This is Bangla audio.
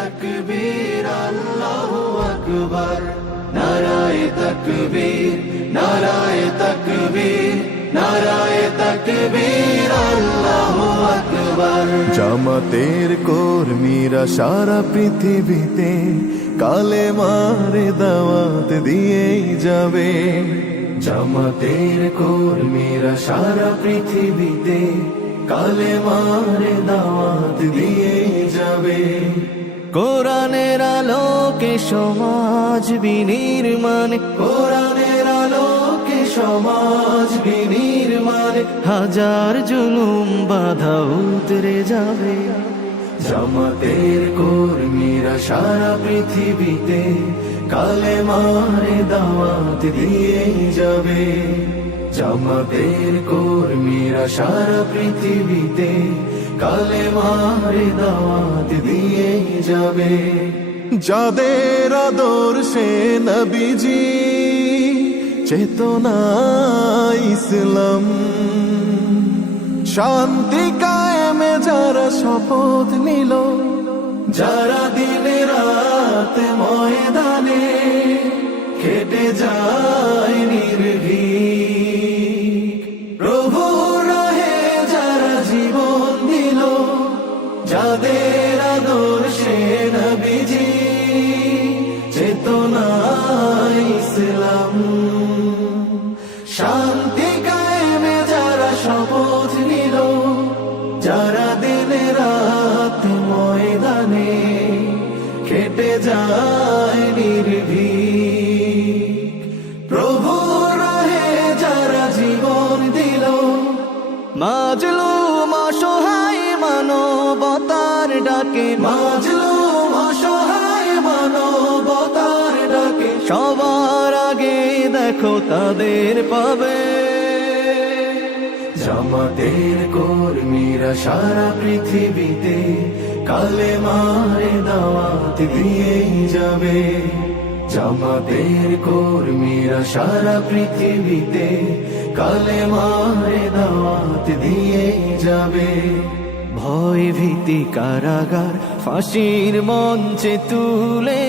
তাকবীর আল্লাহু আকবার নারায়ে তাকবীর নারায়ে তাকবীর নারায়ে তাকবীর আল্লাহু আকবার। জামাতের কর্মীরা সারা পৃথিবীতে কালেমার দাওয়াত দিয়েই যাবে। জামাতের কর্মীরা সারা পৃথিবীতে কালেমার দাওয়াত দিয়েই যাবে। কোরআনের আলোকে সমাজ বিনির্মাণ, কোরআনের আলোকে সমাজ বিনির্মাণ, হাজার জুলুম বাধা উতরে যাবে। জামাতের কর্মীরা সারা পৃথিবীতে কালেমার দাওয়াত দিয়েই যাবে। জামাতের কর্মীরা সারা পৃথিবীতে কালেমার দাওয়াত দিয়েই যাবে। যাদের আদর্শে নবীজি চেতনা ইসলাম, শান্তি কায়েমে যারা শপথ নিল, যারা দিনে রাত ময়দানে খেটে যায় নির্ভীক, প্রভুর রাহে যারা জীবন দিল, যাদের আদর্শে নবীজি চেতনা ইসলাম, শান্তি কায়েমে যারা শপথ নিল, যারা দিনে রাত ময়দানে খেটে যায় নির্ভীক, প্রভুর রাহে যারা জীবন দিল, মাজলুম অসহায় মানবতার ডাকে, মাজলুম অসহায় মানবতার ডাকে, সবার আগে দেখো তাদের পাবে। জামাতের কর্মীরা সারা পৃথিবীতে কালেমার দাওয়াত দিয়েই যাবে। জামাতের কর্মীরা সারা পৃথিবীতে কালেমার দাওয়াত দিয়েই যাবে। ভয় ভীতি কারাগার ফাঁসির মঞ্চে তুলে